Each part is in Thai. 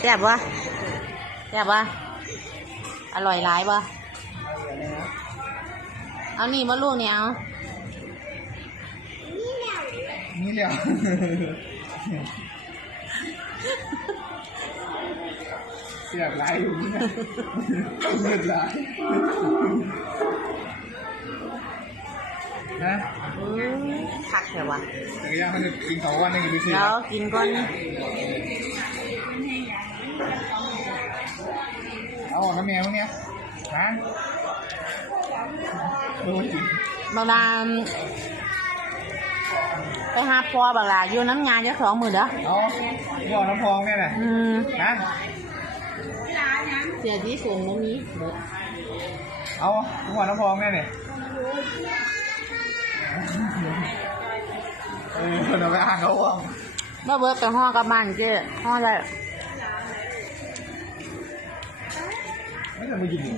แซ่บวะแซ่บวะอร่อยหลายบ่เอานี่มาลูกเนี่ยเอานี่เดียวเสียบไหลอยู่เนี่ยเลือดไหลนะอืมคักแค่วะแต่ก็ยังมันจะกินสองวันหนึงไปสิแล้วกินก่อนเอาออกน้ำแมวเนี่ยนะดูสิบางดามไปหาพอบักหลาอยู่น้ำงานเจ้าของมือเด้อเอาบ่อน้ำพองเนี่ยแหละอืมนะเสียที่สูงตรงนี้เด้อเอาบ่อน้ำพองเนี่ยเนี่ยเออเราไปอ่านเขาว่าเมื่อเบิร์ดไปห้องกับมันเจ้ห้องได้ไม่ เคยมากินเลย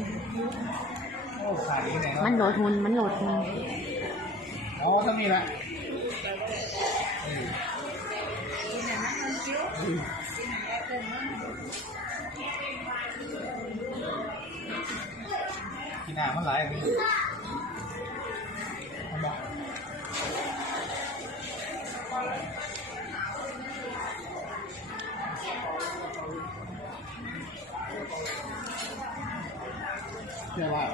โอ้ขายที่ไหนมันโหลดทุนมันโหลดทุนอ๋อต้องมีละกินน้ำมันหล เชื่อว่า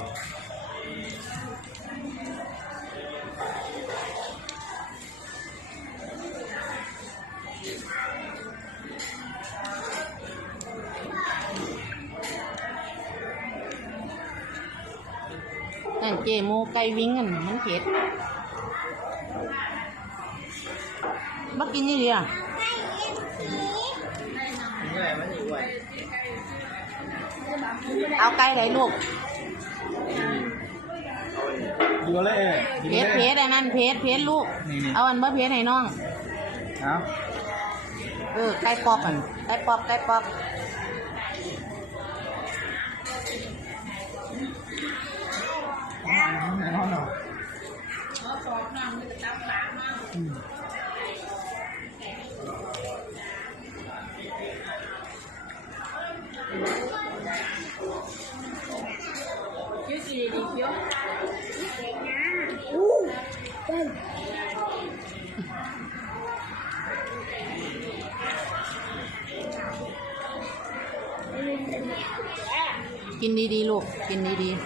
นั่นเจหมูไก่วิ่งกัน มันเผ็ดมากินนี่เลยอะกินอะไรมันอยู่ไว้เอาไก่ไหนลูกดูเลยเออดูเพเลชรเพยชรอันนั้นเพชรเพชรลูก นี่นี่ เอาอันบ่เพชรให้น้อง เอาเออไก่ป๊อบอันไก่ป๊อบไก่ป๊อบแน่นอนเนาะอื ยูสีดีเขียวอู้เต้นกินดีๆลูก กินดีๆ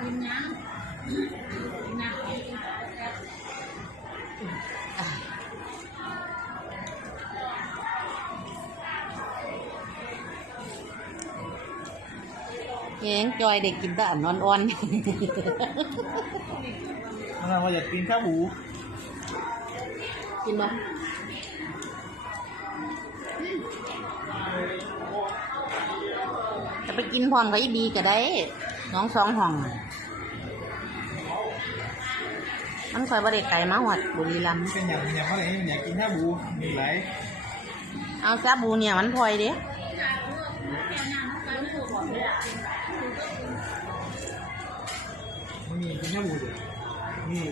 กินนะ เองจอยเด็กกินแต่อันอ่อนมันว่าอยากกินข้าวหมูๆกินบ่จะไปกินพร้อมกับอีบีก็ได้ น้องสองห้อง มันคอยบริไก่มาหอดบุรีรัมย์เป็นอย่างอย่างอะไรอยากกินข้าวหมูมีหลายเอาซาบูเนี่ยมันพลอยเด้ ไม่มีกินข้าวหมูดินี่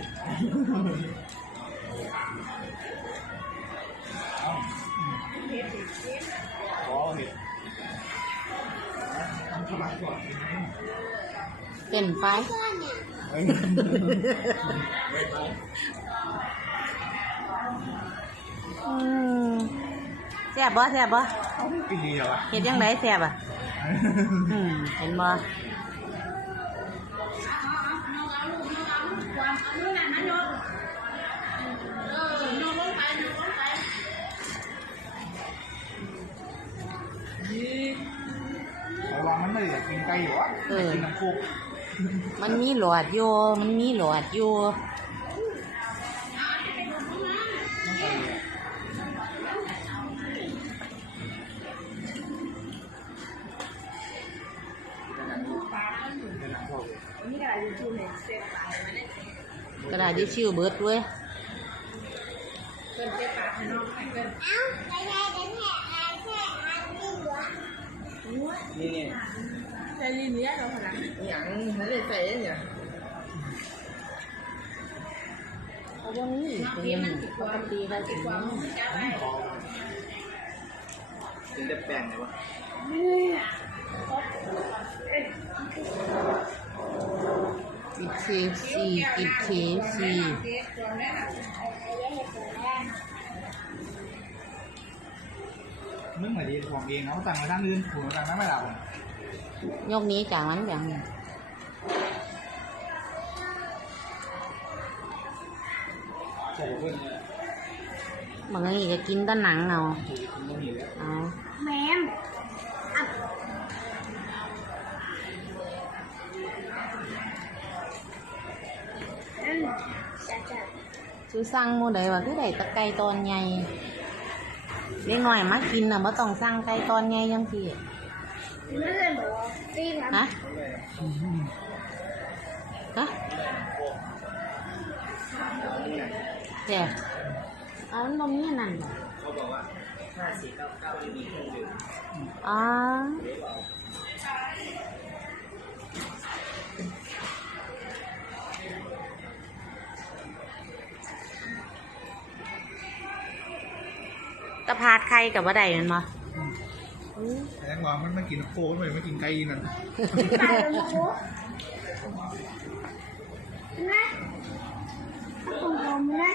เอาอืมอ๋อเห็ดทำขมักก่อนเป็นไปเอ้ยอืมแซ่บบ่แซ่บบ่กินดีเหรอดยังไงแซ่บอะอืมเห็นบ่ระวังมันไม่ได้อยากกินไก่อยู่วะอยากกินน้ำโคกมันมีหลอดอยู่ มันมีหลอดอยู่น้ำไก่อะเป็นน้ำโค กระดาษดิชิวเบิดด้วยนี่นี่ใส่ลิ้นเนี้ยเราขนาดอย่างนั้นเลยใส่เนี่ยเขาบ่มีเตรียมปกติเราถึงถึงได้แปลงเลยวะ กินเคฟซีกินเคฟซีมึงเหมือนดีของเองเนาะสั่งมาด้านอื่นถูกสั่งน้ำไม่หลับยกนี้จากมันอย่างใช่เพื่อนบางทีก็กินต้นหนังเอาเอาแมม ซื้อสั่งหมูใดว่าคือได้แตะไก่ตอนใหญ่เล็กน้อยมากินน่ะบ่ต้องสั่งไก่ตอนใหญ่ยังพี่เลื่อนบอกว่าตีครับฮะฮะเจ้เอามันบ่มีอันนั่นบ่เขาบอกว่าห้าสี่เก้าเก้าไม่มีเครื่องดื่มอ๋อ ตะพาดไข่กับว่าใดแมันบ่แต่ยังว่ามันไม่กินโค้กมันไม่กินไก่นั่นตายแล้วโค้นะผมผมนะ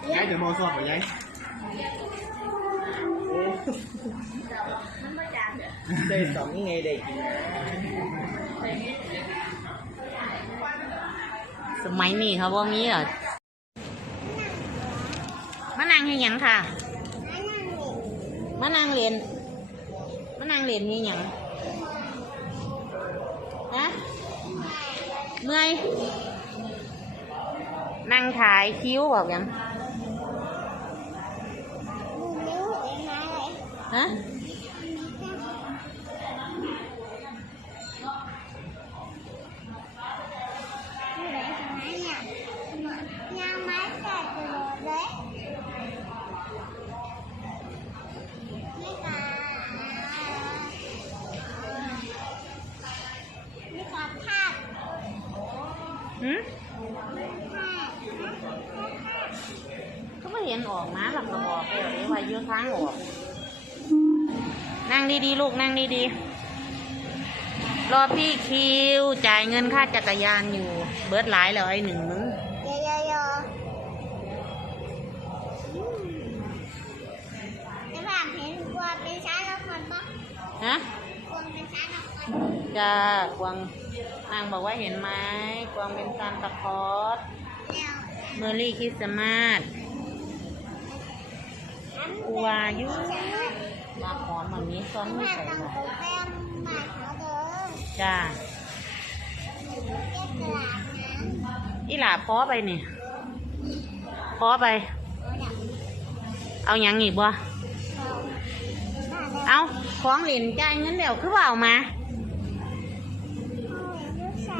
แล้วย้ายเดี๋ยวมอสอบไปย้าย ได้สองไงได้กินสมัยนี้เขาบ่มีหรอมานั่งให้หยังค่ะมานั่งเรียนมานั่งเรียนให้หยังฮะเมื่อยนั่งถ่ายคิ้วบอกยัง ฮะยังไม่แตกเลยนี่ค่ะนี่ นั่งดีๆ ลูกนั่งดีๆ รอพี่คิว จ่ายเงินค่าจักรยานอยู่ เบิร์ดหลายแล้วไอ้หนึ่งมึงเยอะเยอะเยอจะแบบเห็นกลัวเป็นช้างล้วคนปะฮะกลัวเป็นช้างล้วคนจ้ากวางนางบอกว่าเห็นไหมกวางเป็นซานตาคลอสเมอรี่คริสต์มาส กูวายุมาขอนมันนี้ซ้อนไม่ใส่หรอกจ้าอีหลาพอไปเนี่ยพอไป เอาหยัางอีกบ่เอาของเหรียญจ่ายเงินเดี๋ยวคือว่าเอามา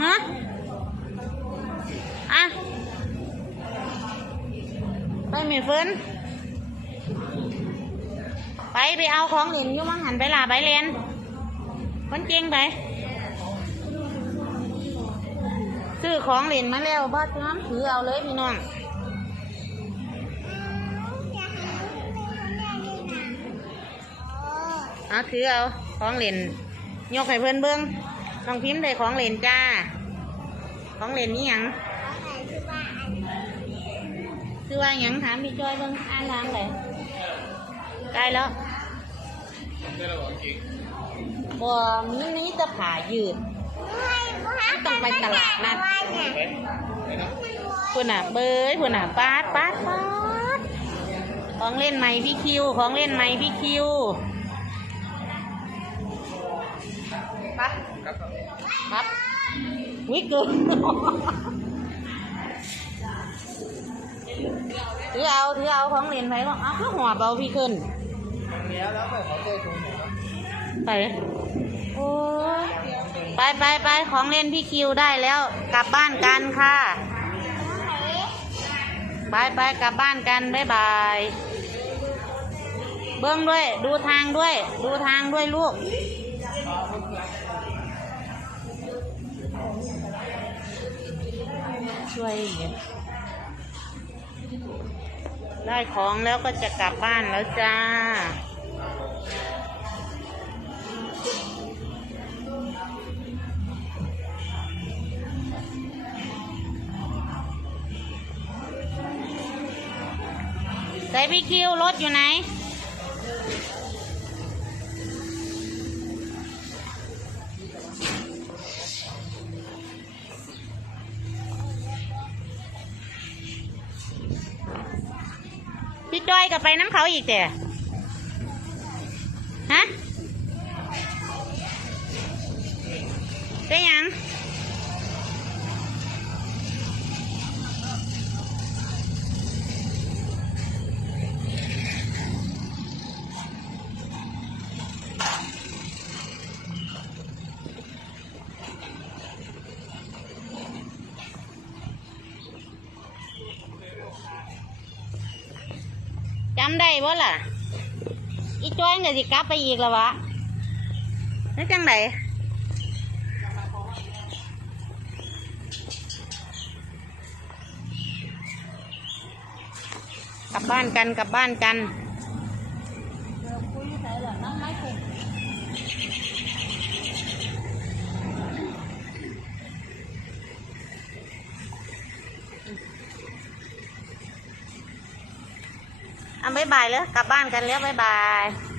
ฮะอะไปเมเฟิร์น ไปไปเอาของเหรียญอยุ่มังหันไปลาไปเรียนคนเจงไปซื้อของเหรียญมาแล้วบ้าน้ำถือเอาเลยพี่น้องเอาถือเอาของเหรียญยกให้เพื่อนเบิ้งน้องพิมพ์ได้ของเหรียญจ้า ของเหรียญนี่ยังคือว่ายังถามพี่จอยเบิ้งอ่านทางเลยใกล้แล้ว บ่มีนี้จะผ่ายืด ต้องไปตลาดนัดคุณอะเบยคุณอะปาดปาดปาดของเล่นใหม่พี่คิว ของเล่นใหม่พี่คิวปะครับครับวิกเกินถือเอาถือเอาของเล่นไปก็เอาคือหัวเบาพี่ขึ้น แล้วแล้วแต่เขาเคยถุงไป โอ้ยไปไปไปของเล่นพี่คิวได้แล้ว กลับบ้านกันค่ะ ไปไปกลับบ้านกันบ๊ายบาย เบิ้งด้วย ดูทางด้วย ดูทางด้วยลูกช่วยได้ของแล้วก็จะกลับบ้านแล้วจ้า ส่พี่คิวรถอยู่ไหน พี่จ้อยก็ไปน้ำเขาอีกแต่ฮะเป็นยังำได้บ่ล่ะ อีจ้อยเดี๋ยวสิกลับไปอีกแล้ววะนี่จังไหนกลับบ้านกันกลับบ้านกัน อะบ๊ายเลยกลับบ้านกันแล้วบ๊ายบาย